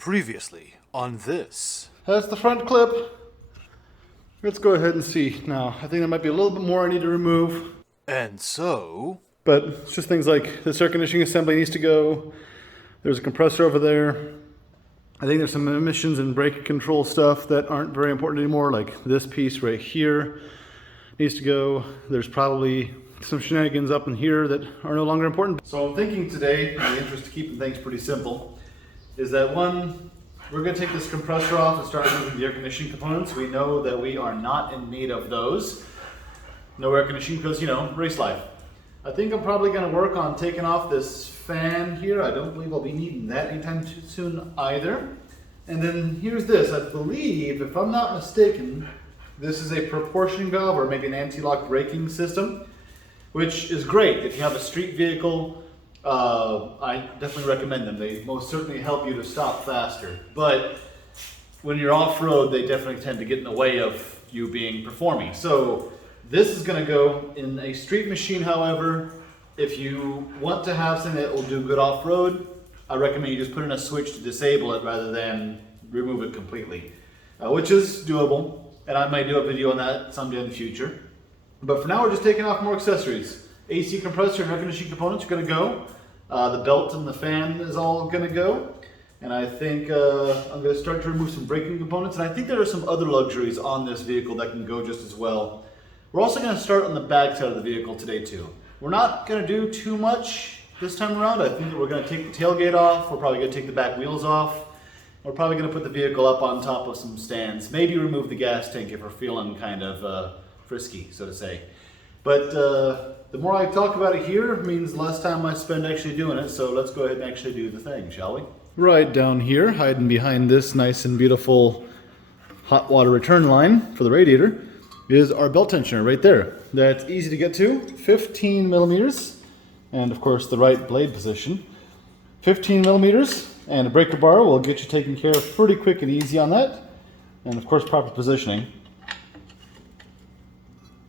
Previously on this. That's the front clip. Let's go ahead and see now. I think there might be a little bit more I need to remove. And so... But it's just things like this air conditioning assembly needs to go. There's a compressor over there. I think there's some emissions and brake control stuff that aren't very important anymore, like this piece right here needs to go. There's probably some shenanigans up in here that are no longer important. So I'm thinking today, in the interest of keeping things pretty simple, is that one, we're going to take this compressor off and start removing the air conditioning components. We know that we are not in need of those. No air conditioning because, you know, race life. I think I'm probably going to work on taking off this fan here. I don't believe I'll be needing that anytime too soon either. And then here's this. I believe, if I'm not mistaken, this is a proportion valve or maybe an anti-lock braking system, which is great if you have a street vehicle. I definitely recommend them. They most certainly help you to stop faster. But when you're off-road, they definitely tend to get in the way of you performing. So this is going to go in a street machine. However, if you want to have something that will do good off-road, I recommend you just put in a switch to disable it rather than remove it completely, which is doable. And I might do a video on that someday in the future. But for now, we're just taking off more accessories. AC compressor and air conditioning components are going to go. The belt and the fan is all going to go. And I think I'm going to start to remove some braking components. And I think there are some other luxuries on this vehicle that can go just as well. We're also going to start on the back side of the vehicle today too. We're not going to do too much this time around. I think that we're going to take the tailgate off. We're probably going to take the back wheels off. We're probably going to put the vehicle up on top of some stands. Maybe remove the gas tank if we're feeling kind of frisky, so to say. But the more I talk about it here means less time I spend actually doing it. So let's go ahead and actually do the thing, shall we? Right down here, hiding behind this nice and beautiful hot water return line for the radiator, is our belt tensioner right there. That's easy to get to, 15 millimeters, and of course the right blade position. 15 millimeters, and a breaker bar will get you taken care of pretty quick and easy on that. And of course proper positioning.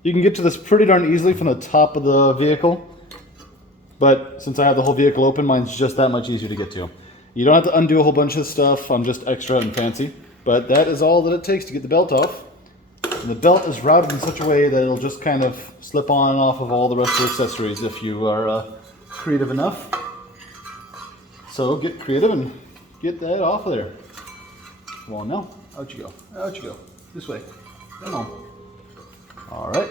You can get to this pretty darn easily from the top of the vehicle, but since I have the whole vehicle open, mine's just that much easier to get to. You don't have to undo a whole bunch of stuff. I'm just extra and fancy, but that is all that it takes to get the belt off. And the belt is routed in such a way that it'll just kind of slip on and off of all the rest of the accessories if you are creative enough. So get creative and get that off of there. Come on now, out you go, out you go. This way, come on. All right.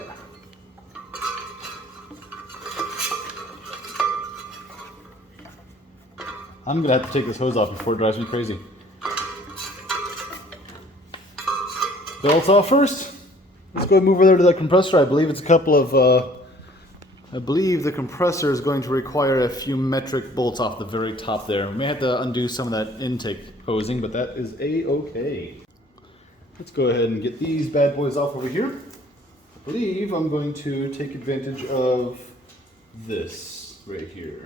I'm gonna have to take this hose off before it drives me crazy. Belts off first. Let's go move over there to that compressor. I believe it's a couple of, I believe the compressor is going to require a few metric bolts off the very top there. We may have to undo some of that intake hosing, but that is a-okay. Let's go ahead and get these bad boys off over here. I believe I'm going to take advantage of this right here.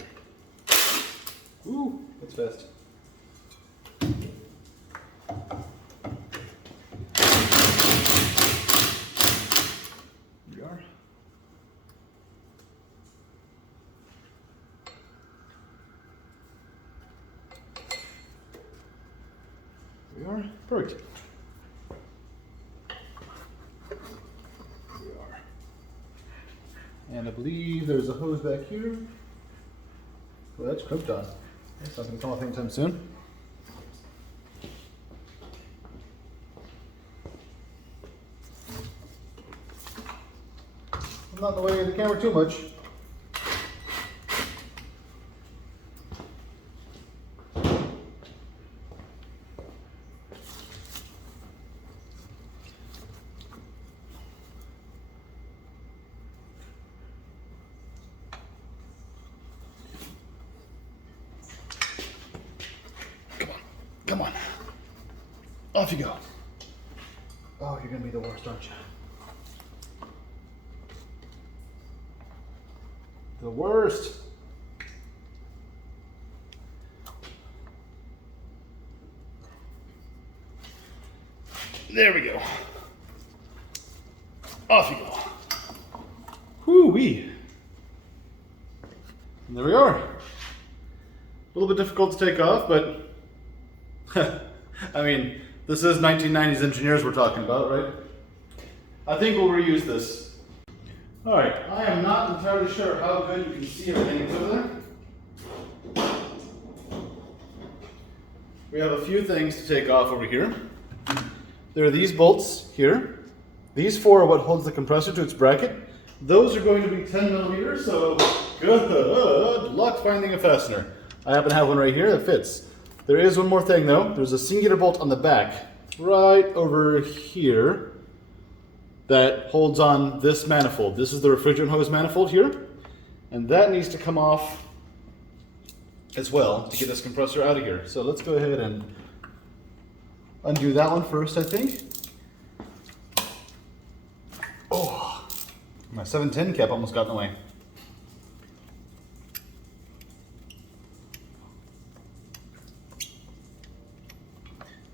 Ooh, that's fast. Here we are. Here we are. Perfect. And I believe there's a hose back here. Well, that's crimped on. That's not going to come off anytime soon. I'm not in the way of the camera too much. Come on. Off you go. Oh, you're going to be the worst, aren't you? The worst. There we go. Off you go. Whoo-wee. And there we are. A little bit difficult to take off, but I mean, this is 1990s engineers we're talking about, right? I think we'll reuse this. All right, I am not entirely sure how good you can see everything that's over there. We have a few things to take off over here. There are these bolts here. These four are what holds the compressor to its bracket. Those are going to be 10 millimeters, so good luck finding a fastener. I happen to have one right here that fits. There is one more thing though. There's a singular bolt on the back, right over here, that holds on this manifold. This is the refrigerant hose manifold here, and that needs to come off as well to get this compressor out of here. So let's go ahead and undo that one first, I think. Oh, my 710 cap almost got in the way.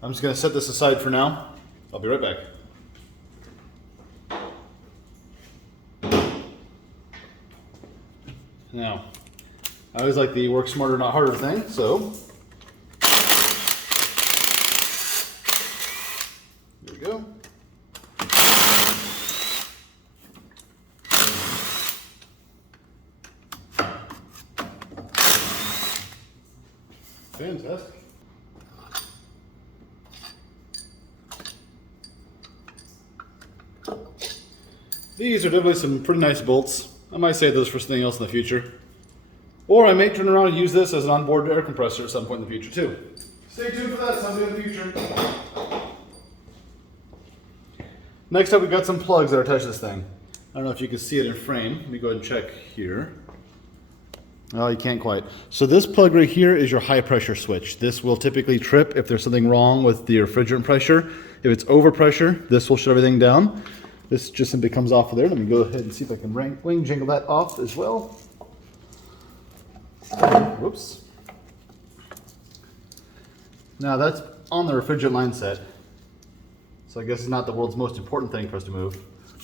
I'm just going to set this aside for now. I'll be right back. Now, I always like the work smarter, not harder thing, so there we go. Fantastic. These are definitely some pretty nice bolts. I might save those for something else in the future. Or I may turn around and use this as an onboard air compressor at some point in the future too. Stay tuned for that, someday in the future. Next up, we've got some plugs that are attached to this thing. I don't know if you can see it in frame. Let me go ahead and check here. Oh, you can't quite. So this plug right here is your high pressure switch. This will typically trip if there's something wrong with the refrigerant pressure. If it's over pressure, this will shut everything down. This just simply comes off of there. Let me go ahead and see if I can wing jingle that off as well. Whoops. Now that's on the refrigerant line set. So I guess it's not the world's most important thing for us to move.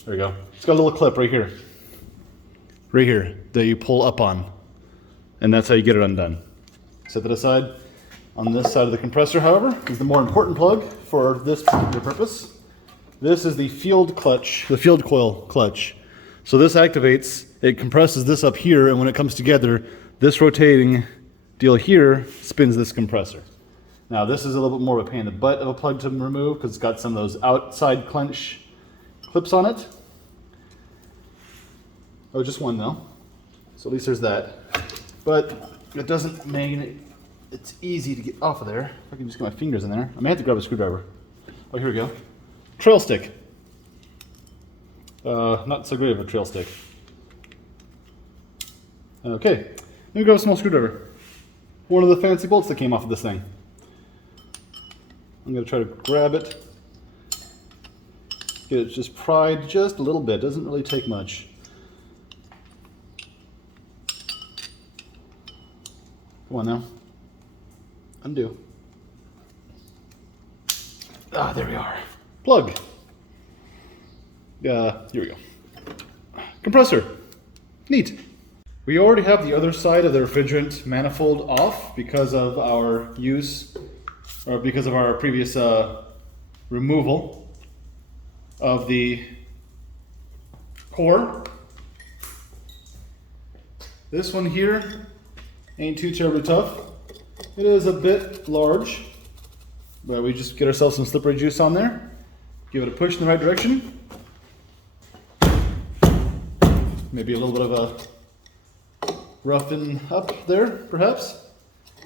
There we go. It's got a little clip right here. Right here that you pull up on. And that's how you get it undone. Set that aside. On this side of the compressor, however, is the more important plug for this particular purpose. This is the field clutch, the field coil clutch. So this activates, it compresses this up here, and when it comes together, this rotating deal here spins this compressor. Now this is a little bit more of a pain in the butt of a plug to remove because it's got some of those outside clench clips on it. Oh, just one though. So at least there's that. But it doesn't mean it's easy to get off of there. If I can just get my fingers in there. I may have to grab a screwdriver. Oh, here we go. Trail stick. Not so great of a trail stick. Okay, let me grab a small screwdriver. One of the fancy bolts that came off of this thing. I'm going to try to grab it. Get it just pried just a little bit. Doesn't really take much. Come on now. Undo. Ah, there we are. Plug. Here we go. Compressor. Neat. We already have the other side of the refrigerant manifold off because of our use, or because of our previous removal of the core. This one here ain't too terribly tough. It is a bit large, but we just get ourselves some slippery juice on there. Give it a push in the right direction. Maybe a little bit of a roughen up there, perhaps.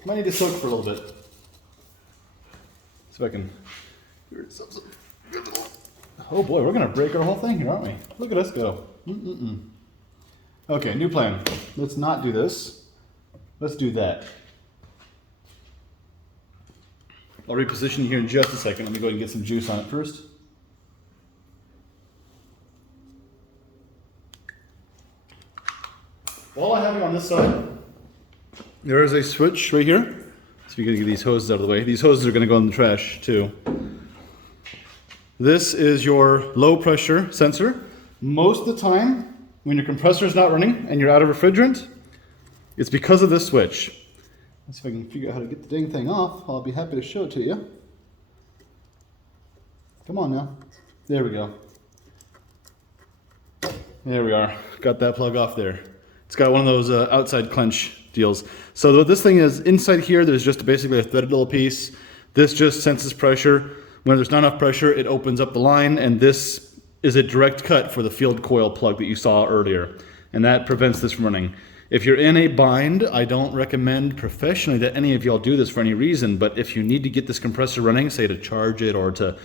Might need to soak for a little bit. See if I can. Oh boy, we're gonna break our whole thing here, aren't we? Look at us go. Okay, new plan. Let's not do this. Let's do that. I'll reposition here in just a second. Let me go ahead and get some juice on it first. While I have it on this side, there is a switch right here. So we gotta get these hoses out of the way. These hoses are gonna go in the trash too. This is your low pressure sensor. Most of the time, when your compressor is not running and you're out of refrigerant, it's because of this switch. Let's see if I can figure out how to get the dang thing off. I'll be happy to show it to you. Come on now. There we go. There we are. Got that plug off there. It's got one of those outside clench deals. So what this thing is, inside here, there's just basically a threaded little piece. This just senses pressure. When there's not enough pressure, it opens up the line, and this is a direct cut for the field coil plug that you saw earlier. And that prevents this from running. If you're in a bind, I don't recommend professionally that any of y'all do this for any reason, but if you need to get this compressor running, say to charge it or to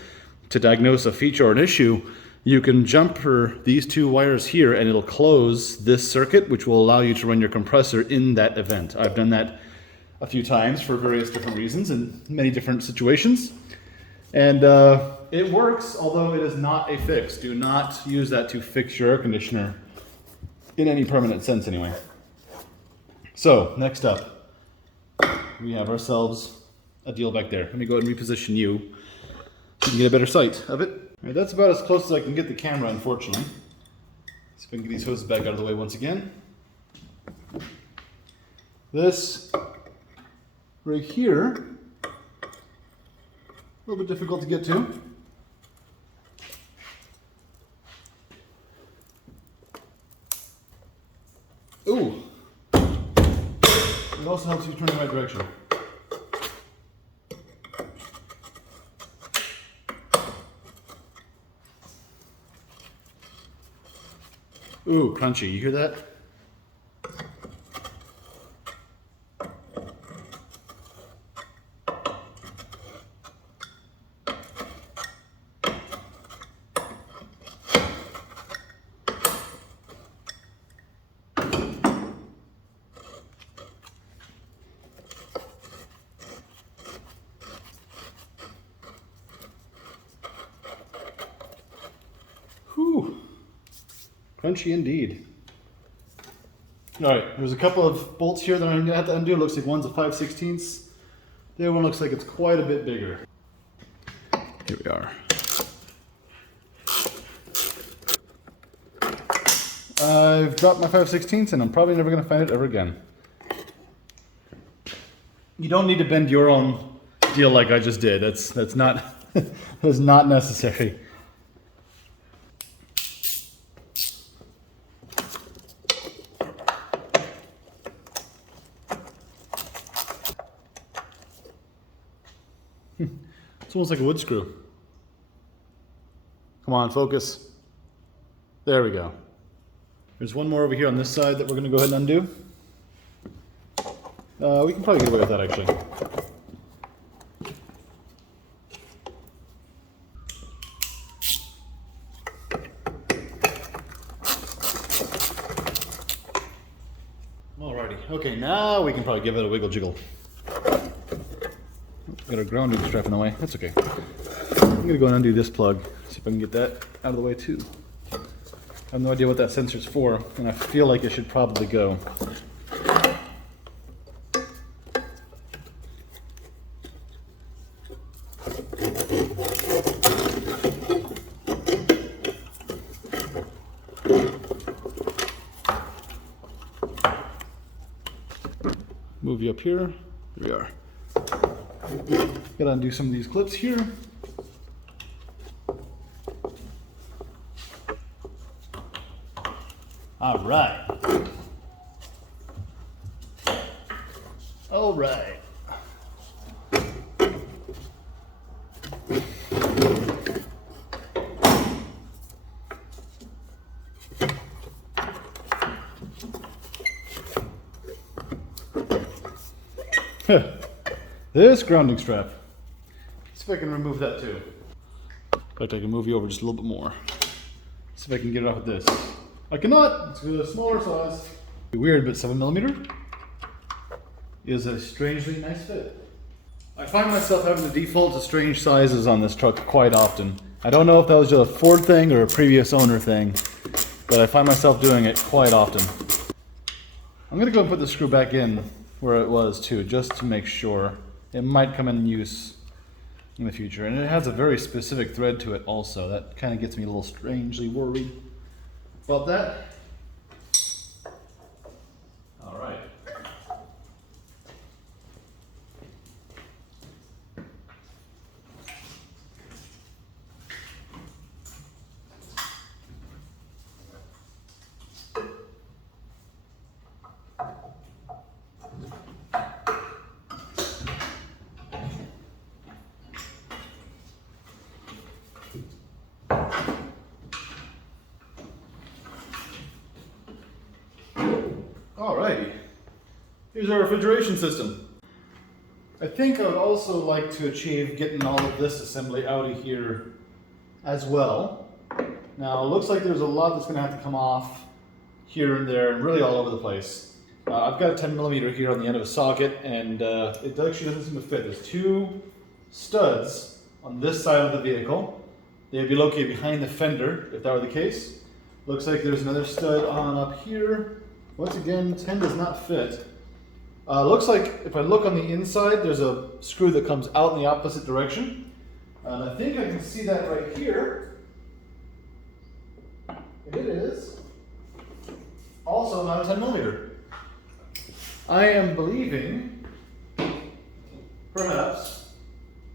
diagnose a feature or an issue, you can jumper these two wires here and it'll close this circuit, which will allow you to run your compressor in that event. I've done that a few times for various different reasons in many different situations. And it works, although it is not a fix. Do not use that to fix your air conditioner in any permanent sense anyway. So, next up, we have ourselves a deal back there. Let me go ahead and reposition you so you can get a better sight of it. All right, that's about as close as I can get the camera, unfortunately. See if I can get these hoses back out of the way once again. This right here, a little bit difficult to get to. Ooh. It also helps you turn in the right direction. Ooh, crunchy. You hear that? Whew. Crunchy indeed. Alright, there's a couple of bolts here that I'm going to have to undo. It looks like one's a 5/16. The other one looks like it's quite a bit bigger. Here we are. I've dropped my 5/16 and I'm probably never going to find it ever again. You don't need to bend your own deal like I just did. That's not that's not necessary. It's almost like a wood screw. Come on, focus. There we go. There's one more over here on this side that we're going to go ahead and undo. We can probably get away with that, actually. Alrighty. Okay, now we can probably give it a wiggle jiggle. Got our grounding strap in the way. That's okay. I'm going to go and undo this plug. See if I can get that out of the way too. I have no idea what that sensor's for, and I feel like it should probably go. Move you up here. Here we are. Gotta undo some of these clips here. All right. All right. This grounding strap. Let's see if I can remove that too. In fact, I can move you over just a little bit more. See if I can get it off with this. I cannot. It's a smaller size. Weird, but 7mm is a strangely nice fit. I find myself having to default to strange sizes on this truck quite often. I don't know if that was just a Ford thing or a previous owner thing, but I find myself doing it quite often. I'm gonna go and put the screw back in where it was too, just to make sure. It might come in use in the future, and it has a very specific thread to it also. That kind of gets me a little strangely worried about that. All right. Here's our refrigeration system. I think I would also like to achieve getting all of this assembly out of here as well. Now, it looks like there's a lot that's going to have to come off here and there and really all over the place. I've got a 10mm here on the end of a socket, and it actually doesn't seem to fit. There's two studs on this side of the vehicle. They'd be located behind the fender, if that were the case. Looks like there's another stud on up here. Once again, 10 does not fit. Looks like if I look on the inside, there's a screw that comes out in the opposite direction. And I think I can see that right here. It is also not a 10mm. I am believing, perhaps,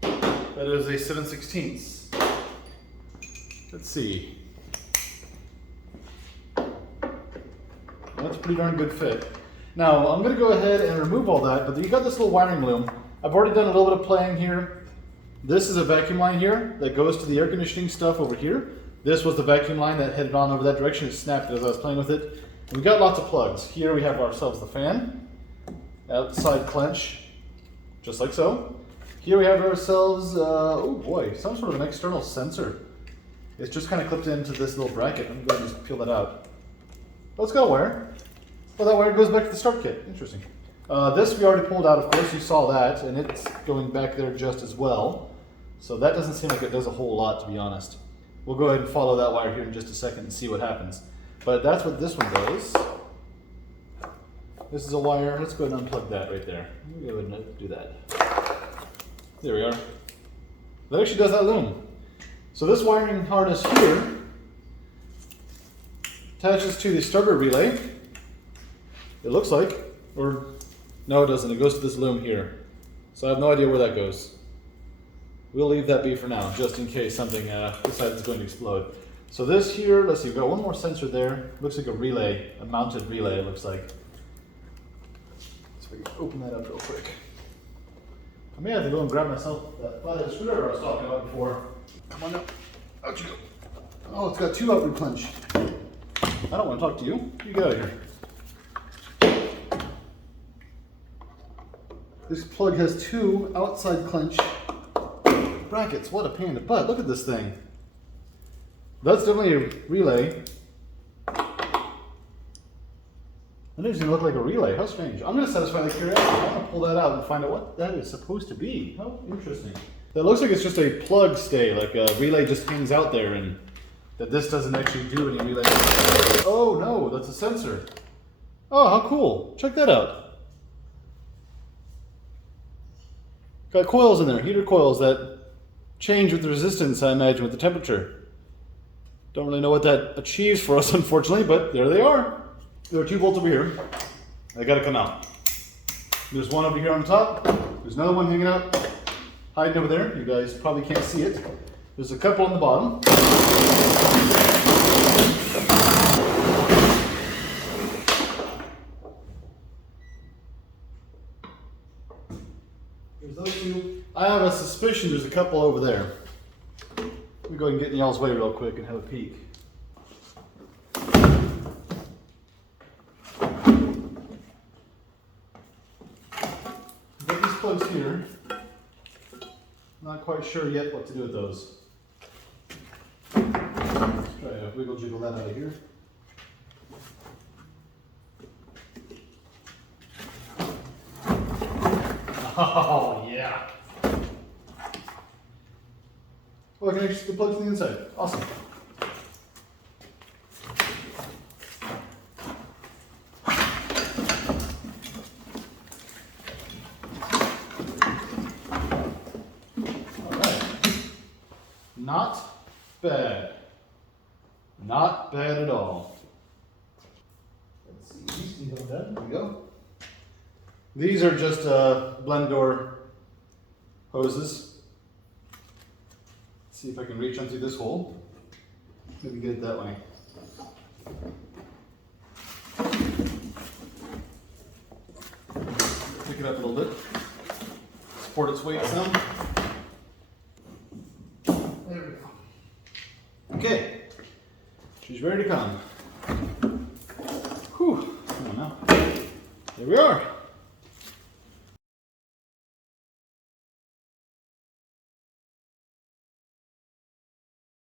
that is a 7/16. Let's see. That's a pretty darn good fit. Now, I'm going to go ahead and remove all that, but you got this little wiring loom. I've already done a little bit of playing here. This is a vacuum line here that goes to the air conditioning stuff over here. This was the vacuum line that headed on over that direction. It snapped as I was playing with it. And we got lots of plugs. Here we have ourselves the fan, outside clench, just like so. Here we have ourselves, oh boy, some sort of an external sensor. It's just kind of clipped into this little bracket. I'm going to just peel that out. Oh, it's got a wire. Well, that wire goes back to the start kit. Interesting. This we already pulled out, of course. You saw that, and it's going back there just as well. So that doesn't seem like it does a whole lot, to be honest. We'll go ahead and follow that wire here in just a second and see what happens. But that's what this one does. This is a wire. Let's go ahead and unplug that right there. We'll go ahead and do that. There we are. That actually does that loom. So this wiring harness here attaches to the starter relay. It looks like, or no, it doesn't. It goes to this loom here. So I have no idea where that goes. We'll leave that be for now, just in case something decides it's going to explode. So this here, let's see, we've got one more sensor there. Looks like a relay, a mounted relay, it looks like. So we can open that up real quick. I may have to go and grab myself that flathead screwdriver I was talking about before. Come on up. Out you go. Oh, it's got two outward clench. I don't want to talk to you. You get out of here. This plug has two outside clench brackets. What a pain in the butt. Look at this thing. That's definitely a relay. That doesn't even look like a relay. How strange. I'm going to satisfy the curiosity. I'm going to pull that out and find out what that is supposed to be. How interesting. That looks like it's just a plug stay, like a relay just hangs out there, and that this doesn't actually do any relay. Oh no, that's a sensor. Oh, how cool. Check that out. Got coils in there, heater coils that change with the resistance, I imagine, with the temperature. Don't really know what that achieves for us, unfortunately, but there they are. There are 2 volts over here. They gotta come out. There's one over here on top. There's another one hanging out, hiding over there. You guys probably can't see it. There's a couple on the bottom. There's those 2. I have a suspicion there's a couple over there. Let me go ahead and get in y'all's way real quick and have a peek. Got these plugs here. Not quite sure yet what to do with those. Let's try to wiggle jiggle that out of here. Oh, yeah. Oh, I can actually stick the plugs on the inside. Awesome. Alright. Not bad. Not bad at all. Let's see. There we go. These are just blend door hoses. Let's see if I can reach onto this hole. Maybe get it that way. Pick it up a little bit. Support its weight some. There we go. Okay. She's ready to come. Whew. Come on now. There we are.